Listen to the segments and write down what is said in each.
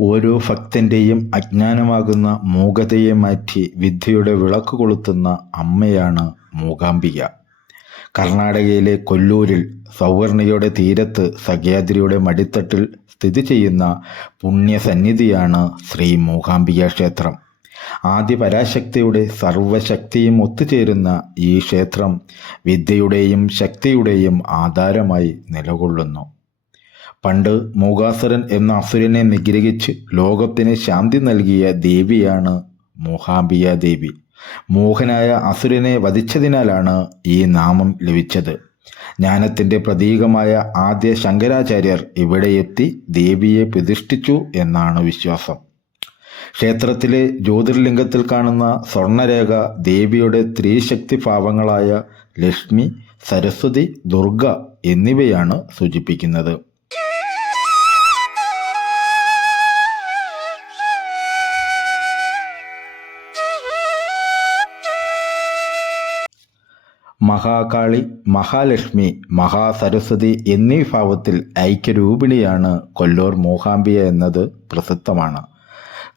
ഓരോ ഭക്തന്റെയും അജ്ഞാനമാകുന്ന മൂകതയെ മാറ്റി വിദ്യയുടെ വിളക്ക് കൊളുത്തുന്ന അമ്മയാണ് മൂകാംബിക. കർണാടകയിലെ കൊല്ലൂരിൽ സൗവർണികയുടെ തീരത്ത് സഹ്യാദ്രിയുടെ മടിത്തട്ടിൽ സ്ഥിതി ചെയ്യുന്ന പുണ്യസന്നിധിയാണ് ശ്രീ മൂകാംബിക ക്ഷേത്രം. ആദ്യ പരാശക്തിയുടെ സർവശക്തിയും ഒത്തുചേരുന്ന ഈ ക്ഷേത്രം വിദ്യയുടെയും ശക്തിയുടെയും ആധാരമായി നിലകൊള്ളുന്നു. പണ്ട് മൂകാസുരൻ എന്ന അസുരനെ നിഗ്രഹിച്ച് ലോകത്തിന് ശാന്തി നൽകിയ ദേവിയാണ് മൂഹാംബിയ ദേവി. മോഹനായ അസുരനെ വധിച്ചതിനാലാണ് ഈ നാമം ലഭിച്ചത്. ജ്ഞാനത്തിന്റെ പ്രതീകമായ ആദ്യ ശങ്കരാചാര്യർ ഇവിടെ എത്തി ദേവിയെ പ്രതിഷ്ഠിച്ചു എന്നാണ് വിശ്വാസം. ക്ഷേത്രത്തിലെ ജ്യോതിർലിംഗത്തിൽ കാണുന്ന സ്വർണരേഖ ദേവിയുടെ സ്ത്രീശക്തി ഭാവങ്ങളായ ലക്ഷ്മി സരസ്വതി ദുർഗ എന്നിവയാണ് സൂചിപ്പിക്കുന്നത്. മഹാകാളി മഹാലക്ഷ്മി മഹാസരസ്വതി എന്നീ ഭാവത്തിൽ ഐക്യരൂപിണിയാണ് കൊല്ലൂർ മൂകാംബിക എന്നത് പ്രസിദ്ധമാണ്.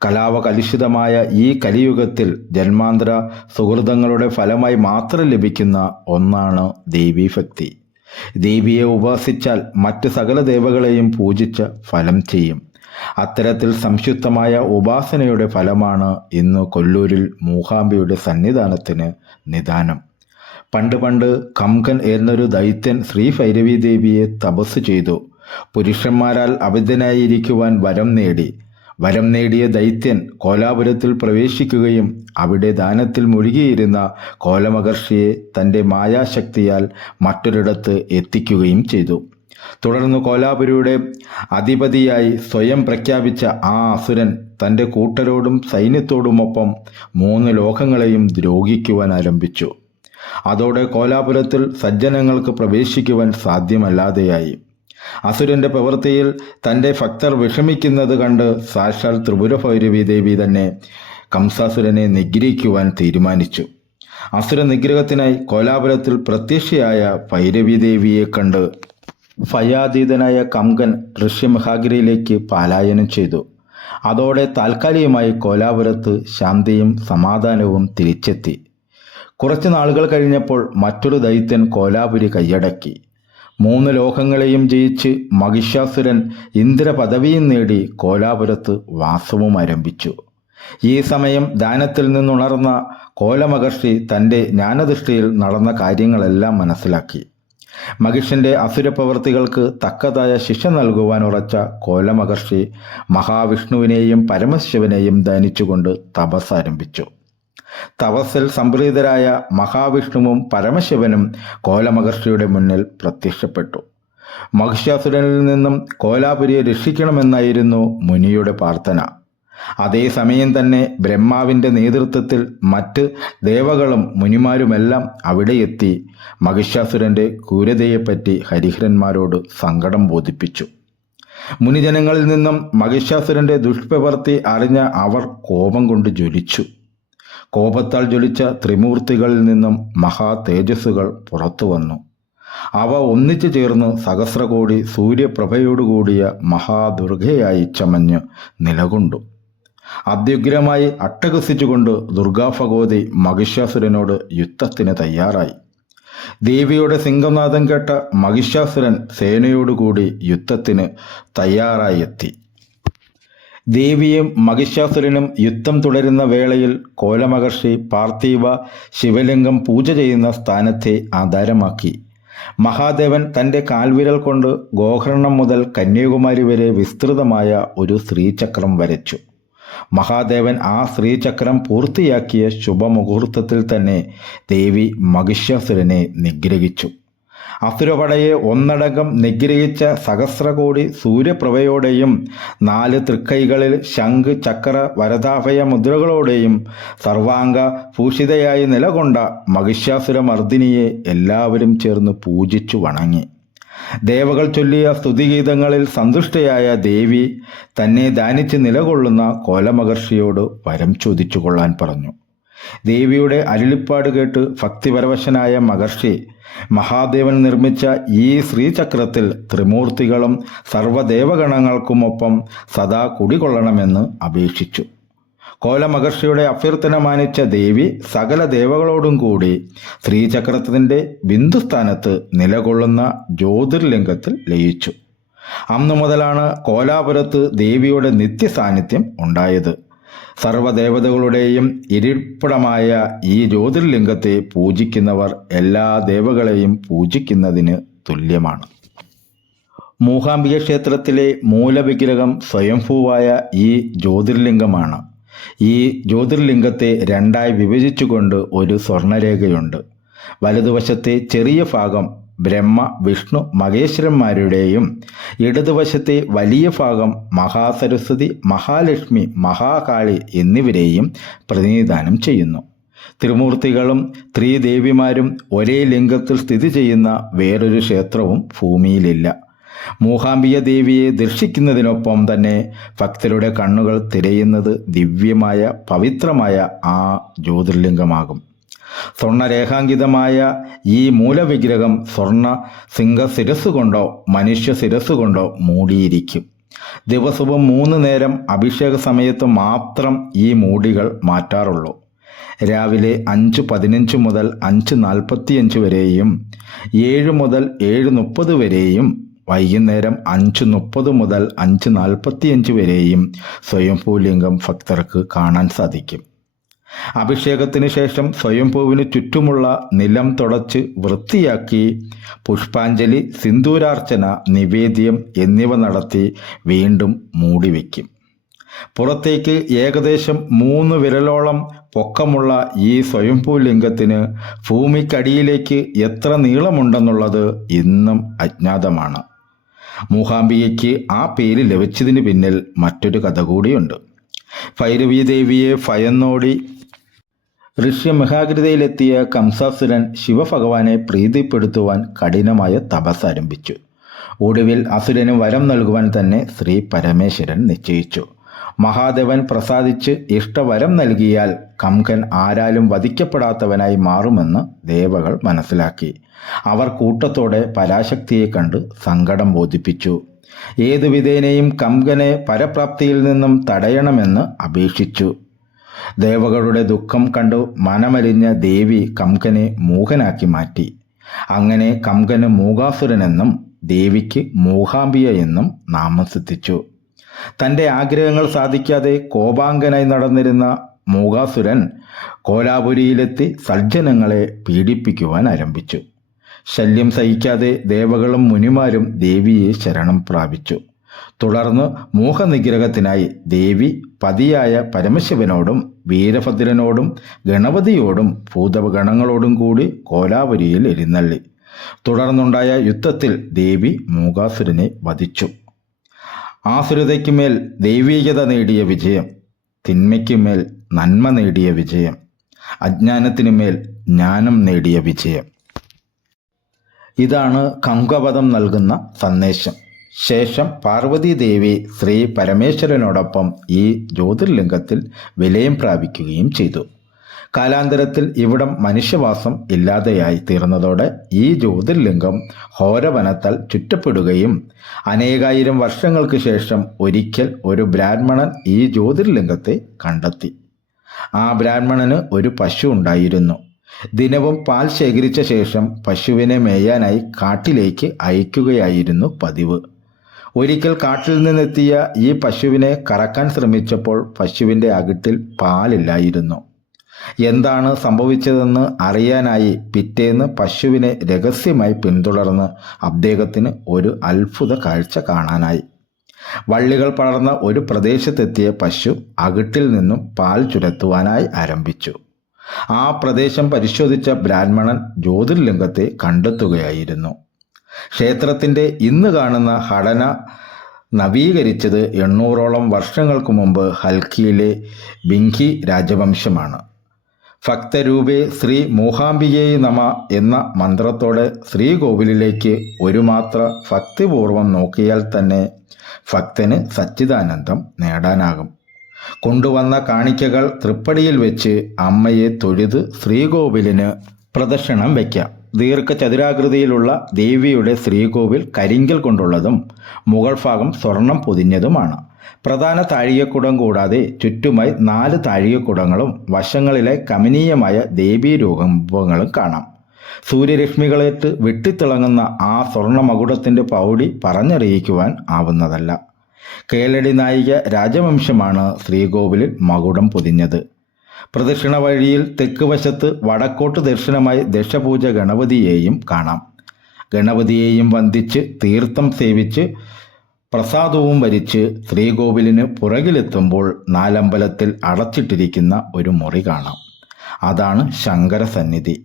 കലാപകലുഷിതമായ ഈ കലിയുഗത്തിൽ ജന്മാന്തര സുഹൃതങ്ങളുടെ ഫലമായി മാത്രം ലഭിക്കുന്ന ഒന്നാണ് ദേവീഭക്തി. ദേവിയെ ഉപാസിച്ചാൽ മറ്റ് സകല ദേവകളെയും പൂജിച്ച് ഫലം ചെയ്യും. അത്തരത്തിൽ സംശുദ്ധമായ ഉപാസനയുടെ ഫലമാണ് ഇന്ന് കൊല്ലൂരിൽ മൂകാംബിയുടെ സന്നിധാനത്തിന് നിദാനം. പണ്ട് പണ്ട് കംകൻ എന്നൊരു ദൈത്യൻ ശ്രീ ഭൈരവി ദേവിയെ തപസ് ചെയ്തു. പുരുഷന്മാരാൽ അവിധനായിരിക്കുവാൻ വരം നേടി. വരം നേടിയ ദൈത്യൻ കോലാപുരത്തിൽ പ്രവേശിക്കുകയും അവിടെ ദാനത്തിൽ മുഴുകിയിരുന്ന കോലമഹർഷിയെ തന്റെ മായാശക്തിയാൽ മറ്റൊരിടത്ത് എത്തിക്കുകയും ചെയ്തു. തുടർന്ന് കോലാപുരയുടെ അധിപതിയായി സ്വയം പ്രഖ്യാപിച്ച ആ അസുരൻ തന്റെ കൂട്ടരോടും സൈന്യത്തോടുമൊപ്പം മൂന്ന് ലോകങ്ങളെയും ദ്രോഹിക്കുവാൻ ആരംഭിച്ചു. അതോടെ കോലാപുരത്തിൽ സജ്ജനങ്ങൾക്ക് പ്രവേശിക്കുവാൻ സാധ്യമല്ലാതെയായി. അസുരന്റെ പ്രവൃത്തിയിൽ തന്റെ ഭക്തർ വിഷമിക്കുന്നത് കണ്ട് സാക്ഷാൽ ത്രിപുരഭൈരവി ദേവി തന്നെ കംസാസുരനെ നിഗ്രഹിക്കുവാൻ തീരുമാനിച്ചു. അസുര നിഗ്രഹത്തിനായി കോലാപുരത്തിൽ പ്രത്യക്ഷയായ ഭൈരവി ദേവിയെ കണ്ട് ഭയാതീതനായ കംകൻ ഋഷ്യമഹാഗിരിയിലേക്ക് പാലായനം ചെയ്തു. അതോടെ താൽക്കാലികമായി കോലാപുരത്ത് ശാന്തിയും സമാധാനവും തിരിച്ചെത്തി. കുറച്ച് നാളുകൾ കഴിഞ്ഞപ്പോൾ മറ്റൊരു ദൈത്യൻ കോലാപുരി കൈയടക്കി. മൂന്ന് ലോകങ്ങളെയും ജയിച്ച് മഹിഷാസുരൻ ഇന്ദ്രപദവിയും നേടി കോലാപുരത്ത് വാസവും ആരംഭിച്ചു. ഈ സമയം ദാനത്തിൽ നിന്നുണർന്ന കോലമഹർഷി തന്റെ ജ്ഞാനദൃഷ്ടിയിൽ നടന്ന കാര്യങ്ങളെല്ലാം മനസ്സിലാക്കി. മഹിഷന്റെ അസുരപ്രവർത്തികൾക്ക് തക്കതായ ശിക്ഷ നൽകുവാൻ ഉറച്ച കോലമഹർഷി മഹാവിഷ്ണുവിനെയും പരമശിവനെയും ധനിച്ചുകൊണ്ട് തപസ് ആരംഭിച്ചു. തപസ്സിൽ സംപ്രീതരായ മഹാവിഷ്ണുവും പരമശിവനും കോലമഹർഷിയുടെ മുന്നിൽ പ്രത്യക്ഷപ്പെട്ടു. മഹിഷാസുരനിൽ നിന്നും കോലാപുരിയെ രക്ഷിക്കണമെന്നായിരുന്നു മുനിയുടെ പ്രാർത്ഥന. അതേസമയം തന്നെ ബ്രഹ്മാവിന്റെ നേതൃത്വത്തിൽ മറ്റ് ദേവകളും മുനിമാരുമെല്ലാം അവിടെ എത്തി മഹിഷാസുരന്റെ ക്രൂരതയെപ്പറ്റി ഹരിഹരന്മാരോട് സങ്കടം ബോധിപ്പിച്ചു. മുനിജനങ്ങളിൽ നിന്നും മഹിഷാസുരന്റെ ദുഷ്പ്രവർത്തി അറിഞ്ഞ അവർ കോപം കൊണ്ട് ജ്വലിച്ചു. കോപത്താൽ ജ്വലിച്ച ത്രിമൂർത്തികളിൽ നിന്നും മഹാ തേജസ്സുകൾ പുറത്തു വന്നു. അവ ഒന്നിച്ചു ചേർന്ന് സഹസ്രകോടി സൂര്യപ്രഭയോടുകൂടിയ മഹാദുർഗയായി ചമഞ്ഞ് നിലകൊണ്ടു. അത്യുഗ്രമായി അട്ടഹസിച്ചുകൊണ്ട് ദുർഗാഭഗവതി മഹിഷാസുരനോട് യുദ്ധത്തിന് തയ്യാറായി. ദേവിയുടെ സിംഹനാഥം കേട്ട മഹിഷാസുരൻ സേനയോടുകൂടി യുദ്ധത്തിന് തയ്യാറായി എത്തി. ദേവിയും മഹിഷാസുരനും യുദ്ധം തുടരുന്ന വേളയിൽ കോലമഹർഷി പാർത്ഥിവ ശിവലിംഗം പൂജ ചെയ്യുന്ന സ്ഥാനത്തെ ആധാരമാക്കി. മഹാദേവൻ തന്റെ കാൽവിരൽ കൊണ്ട് ഗോകർണം മുതൽ കന്യാകുമാരി വരെ വിസ്തൃതമായ ഒരു ശ്രീചക്രം വരച്ചു. മഹാദേവൻ ആ ശ്രീചക്രം പൂർത്തിയാക്കിയ ശുഭമുഹൂർത്തത്തിൽ തന്നെ ദേവി മഹിഷാസുരനെ നിഗ്രഹിച്ചു. അസുരപടയെ ഒന്നടങ്കം നിഗ്രഹിച്ച സഹസ്രകോടി സൂര്യപ്രഭയോടെയും നാല് തൃക്കൈകളിൽ ശംഖ് ചക്ര വരതാഭയ മുദ്രകളോടെയും സർവാംഗ ഭൂഷിതയായി നിലകൊണ്ട മഹിഷാസുരമർദ്ദിനിയെ എല്ലാവരും ചേർന്ന് പൂജിച്ചു വണങ്ങി. ദേവകൾ ചൊല്ലിയ സ്തുതിഗീതങ്ങളിൽ സന്തുഷ്ടയായ ദേവി തന്നെ ദാനിച്ച് നിലകൊള്ളുന്ന കോലമഹർഷിയോട് വരം ചോദിച്ചു കൊള്ളാൻ പറഞ്ഞു. ദേവിയുടെ അരുളിപ്പാട് കേട്ട് ഭക്തിപരവശനായ മഹർഷി മഹാദേവൻ നിർമ്മിച്ച ഈ ശ്രീചക്രത്തിൽ ത്രിമൂർത്തികളും സർവദേവഗണങ്ങൾക്കുമൊപ്പം സദാ കുടികൊള്ളണമെന്ന് അപേക്ഷിച്ചു. കോലമഹർഷിയുടെ അഭ്യർത്ഥന മാനിച്ച ദേവി സകല ദേവകളോടും കൂടി ശ്രീചക്രത്തിന്റെ ബിന്ദുസ്ഥാനത്ത് നിലകൊള്ളുന്ന ജ്യോതിർലിംഗത്തിൽ ലയിച്ചു. അന്നു മുതലാണ് കോലാപുരത്ത് ദേവിയുടെ നിത്യസാന്നിധ്യം ഉണ്ടായത്. സർവദേവതകളുടെയും ഇരിപ്പിടമായ ഈ ജ്യോതിർലിംഗത്തെ പൂജിക്കുന്നവർ എല്ലാ ദേവകളെയും പൂജിക്കുന്നതിന് തുല്യമാണ്. മൂഹാംബിക ക്ഷേത്രത്തിലെ മൂലവിഗ്രഹം സ്വയംഭൂവായ ഈ ജ്യോതിർലിംഗമാണ്. ഈ ജ്യോതിർലിംഗത്തെ രണ്ടായി വിഭജിച്ചുകൊണ്ട് ഒരു സ്വർണരേഖയുണ്ട്. വലതുവശത്തെ ചെറിയ ഭാഗം ബ്രഹ്മ വിഷ്ണു മഹേശ്വരന്മാരുടെയും ഇടതുവശത്തെ വലിയ ഭാഗം മഹാസരസ്വതി മഹാലക്ഷ്മി മഹാകാളി എന്നിവരെയും പ്രതിനിധാനം ചെയ്യുന്നു. ത്രിമൂർത്തികളും ത്രിദേവിമാരും ഒരേ ലിംഗത്തിൽ സ്ഥിതി ചെയ്യുന്ന വേറൊരു ക്ഷേത്രവും ഭൂമിയിലില്ല. മൂഹാംബിയ ദേവിയെ ദർശിക്കുന്നതിനൊപ്പം തന്നെ ഭക്തരുടെ കണ്ണുകൾ തിരയുന്നത് ദിവ്യമായ പവിത്രമായ ആ ജ്യോതിർലിംഗമാകും. സ്വർണരേഖാങ്കിതമായ ഈ മൂലവിഗ്രഹം സ്വർണ സിംഹ ശിരസ് കൊണ്ടോ മനുഷ്യ ശിരസ് കൊണ്ടോ മൂടിയിരിക്കും. ദിവസവും മൂന്ന് നേരം അഭിഷേക സമയത്ത് മാത്രം ഈ മൂടികൾ മാറ്റാറുള്ളൂ. രാവിലെ അഞ്ച് പതിനഞ്ച് മുതൽ അഞ്ച് നാൽപ്പത്തിയഞ്ച് വരെയും ഏഴ് മുതൽ ഏഴ് മുപ്പത് വരെയും വൈകുന്നേരം അഞ്ച് മുപ്പത് മുതൽ അഞ്ച് നാൽപ്പത്തിയഞ്ച് വരെയും സ്വയംഭൂലിംഗം ഭക്തർക്ക് കാണാൻ സാധിക്കും. അഭിഷേകത്തിന് ശേഷം സ്വയംഭൂവിന് ചുറ്റുമുള്ള നിലം തുടച്ച് വൃത്തിയാക്കി പുഷ്പാഞ്ജലി സിന്ദൂരാർച്ചന നിവേദ്യം എന്നിവ നടത്തി വീണ്ടും മൂടിവെക്കും. പുറത്തേക്ക് ഏകദേശം മൂന്ന് വിരലോളം പൊക്കമുള്ള ഈ സ്വയംഭൂ ലിംഗത്തിന് ഭൂമിക്കടിയിലേക്ക് എത്ര നീളമുണ്ടെന്നുള്ളത് ഇന്നും അജ്ഞാതമാണ്. മൂഹാംബികയ്ക്ക് ആ പേര് ലഭിച്ചതിന് പിന്നിൽ മറ്റൊരു കഥ കൂടിയുണ്ട്. ഭൈരവീ ദേവിയെ ഭയന്നോടി ഋഷ്യമഹാകൃതയിലെത്തിയ കംസാസുരൻ ശിവഭഗവാനെ പ്രീതിപ്പെടുത്തുവാൻ കഠിനമായ തപസ് ആരംഭിച്ചു. ഒടുവിൽ അസുരന് വരം നൽകുവാൻ തന്നെ ശ്രീ പരമേശ്വരൻ നിശ്ചയിച്ചു. മഹാദേവൻ പ്രസാദിച്ച് ഇഷ്ടവരം നൽകിയാൽ കംകൻ ആരാലും വധിക്കപ്പെടാത്തവനായി മാറുമെന്ന് ദേവകൾ മനസ്സിലാക്കി. അവർ കൂട്ടത്തോടെ പരാശക്തിയെ കണ്ട് സങ്കടം ബോധിപ്പിച്ചു. ഏതു വിധേനയും കംകനെ പരപ്രാപ്തിയിൽ നിന്നും തടയണമെന്ന് അപേക്ഷിച്ചു. ദേവകളുടെ ദുഃഖം കണ്ടു മനമലിഞ്ഞ ദേവി കംകനെ മൂകനാക്കി മാറ്റി. അങ്ങനെ കംകന് മൂകാസുരനെന്നും ദേവിക്ക് മൂഹാംബിയ എന്നും നാമം സിദ്ധിച്ചു. തന്റെ ആഗ്രഹങ്ങൾ സാധിക്കാതെ കോപാങ്കനായി നടന്നിരുന്ന മൂകാസുരൻ കോലാപുരിയിലെത്തി സജ്ജനങ്ങളെ പീഡിപ്പിക്കുവാൻ ആരംഭിച്ചു. ശല്യം സഹിക്കാതെ ദേവകളും മുനിമാരും ദേവിയെ ശരണം പ്രാപിച്ചു. തുടർന്ന് മോഹനിഗ്രഹത്തിനായി ദേവി പതിയായ പരമശിവനോടും വീരഭദ്രനോടും ഗണപതിയോടും ഭൂതഗണങ്ങളോടും കൂടി കോലാപുരിയിൽ എഴുന്നള്ളി. തുടർന്നുണ്ടായ യുദ്ധത്തിൽ ദേവി മൂകാസുരനെ വധിച്ചു. ആസുരതയ്ക്കുമേൽ ദൈവീകത നേടിയ വിജയം തിന്മയ്ക്കുമേൽ നന്മ നേടിയ വിജയം അജ്ഞാനത്തിനുമേൽ ജ്ഞാനം നേടിയ വിജയം. ഇതാണ് കങ്കപദം നൽകുന്ന സന്ദേശം. ശേഷം പാർവതി ദേവി ശ്രീ പരമേശ്വരനോടൊപ്പം ഈ ജ്യോതിർലിംഗത്തിൽ വിലയം പ്രാപിക്കുകയും ചെയ്തു. കാലാന്തരത്തിൽ ഇവിടം മനുഷ്യവാസം ഇല്ലാതെയായി തീർന്നതോടെ ഈ ജ്യോതിർലിംഗം ഹോരവനത്താൽ ചുറ്റപ്പെടുകയും അനേകായിരം വർഷങ്ങൾക്ക് ശേഷം ഒരിക്കൽ ഒരു ബ്രാഹ്മണൻ ഈ ജ്യോതിർലിംഗത്തെ കണ്ടെത്തി. ആ ബ്രാഹ്മണന് ഒരു പശു ഉണ്ടായിരുന്നു. ദിനവും പാൽ ശേഖരിച്ച ശേഷം പശുവിനെ മേയാനായി കാട്ടിലേക്ക് അയക്കുകയായിരുന്നു പതിവ്. ഒരിക്കൽ കാട്ടിൽ നിന്നെത്തിയ ഈ പശുവിനെ കറക്കാൻ ശ്രമിച്ചപ്പോൾ പശുവിന്റെ അകിട്ടിൽ പാലില്ലായിരുന്നു. എന്താണ് സംഭവിച്ചതെന്ന് അറിയാനായി പിറ്റേന്ന് പശുവിനെ രഹസ്യമായി പിന്തുടർന്ന് അദ്ദേഹത്തിന് ഒരു അത്ഭുത കാഴ്ച കാണാനായി. വള്ളികൾ പടർന്ന ഒരു പ്രദേശത്തെത്തിയ പശു അകിട്ടിൽ നിന്നും പാൽ ചുരത്തുവാനായി ആരംഭിച്ചു. ആ പ്രദേശം പരിശോധിച്ച ബ്രാഹ്മണൻ ജ്യോതിർലിംഗത്തെ കണ്ടെത്തുകയായിരുന്നു. ക്ഷേത്രത്തിന്റെ ഇന്ന് കാണുന്ന ഘടന നവീകരിച്ചത് എണ്ണൂറോളം വർഷങ്ങൾക്ക് മുമ്പ് ഹൽക്കിയിലെ ബിങ്കി രാജവംശമാണ്. ഭക്തരൂപേ ശ്രീ മൂഹാംബികേ നമ എന്ന മന്ത്രത്തോടെ ശ്രീകോവിലിലേക്ക് ഒരു മാത്ര ഭക്തിപൂർവം നോക്കിയാൽ തന്നെ ഭക്തന് സച്ചിദാനന്ദം നേടാനാകും. കൊണ്ടുവന്ന കാണിക്കകൾ തൃപ്പടിയിൽ വെച്ച് അമ്മയെ തൊഴുത് ശ്രീകോവിലിന് പ്രദക്ഷിണം വയ്ക്കാം ദീർഘചതുരാകൃതിയിലുള്ള ദേവിയുടെ ശ്രീകോവിൽ കരിങ്കൽ കൊണ്ടുള്ളതും മുകൾ ഭാഗം സ്വർണം പൊതിഞ്ഞതുമാണ്. പ്രധാന താഴികക്കുടം കൂടാതെ ചുറ്റുമായി നാല് താഴികക്കുടങ്ങളും വശങ്ങളിലെ കമനീയമായ ദേവീരൂപങ്ങളും കാണാം. സൂര്യരശ്മികളേറ്റ് വെട്ടിത്തിളങ്ങുന്ന ആ സ്വർണമകുടത്തിന്റെ പൗടി പറഞ്ഞറിയിക്കുവാൻ ആവുന്നതല്ല. കേളടി നായിക രാജവംശമാണ് ശ്രീകോവിലിൽ മകുടം പൊതിഞ്ഞത്. പ്രദക്ഷിണ വഴിയിൽ തെക്ക് വശത്ത് വടക്കോട്ട് ദർശനമായി ദശപൂജ ഗണപതിയെയും കാണാം. ഗണപതിയെയും വന്ദിച്ച് തീർത്ഥം സേവിച്ച് പ്രസാദവും വരിച്ച് ശ്രീകോവിലിന് പുറകിലെത്തുമ്പോൾ നാലമ്പലത്തിൽ അടച്ചിട്ടിരിക്കുന്ന ഒരു മുറി കാണാം. അതാണ് ശങ്കര സന്നിധി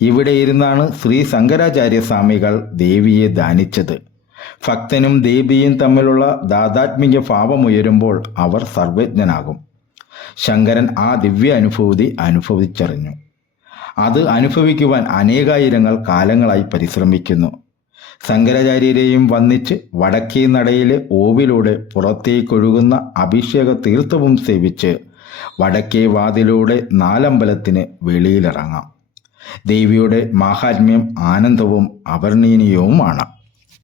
ഇവിടെ ഇരുന്നാണ് ശ്രീ ശങ്കരാചാര്യ സ്വാമികൾ ദേവിയെ ദാനിച്ചത് ഭക്തനും ദേവിയും തമ്മിലുള്ള ദാതാത്മിക ഭാവമുയരുമ്പോൾ അവർ സർവജ്ഞനാകും. ശങ്കരൻ ആ ദിവ്യ അനുഭൂതി അനുഭവിച്ചറിഞ്ഞു. അത് അനുഭവിക്കുവാൻ അനേകായിരങ്ങൾ കാലങ്ങളായി പരിശ്രമിക്കുന്നു. ശങ്കരാചാര്യരെയും വന്നിച്ച് വടക്കേ നടയിലെ ഓവിലൂടെ പുറത്തേക്കൊഴുകുന്ന അഭിഷേക തീർത്ഥവും സേവിച്ച് വടക്കേ വാതിലൂടെ നാലമ്പലത്തിന് വെളിയിലിറങ്ങാം. ദേവിയുടെ മാഹാത്മ്യം ആനന്ദവും അവർണീയവുമാണ്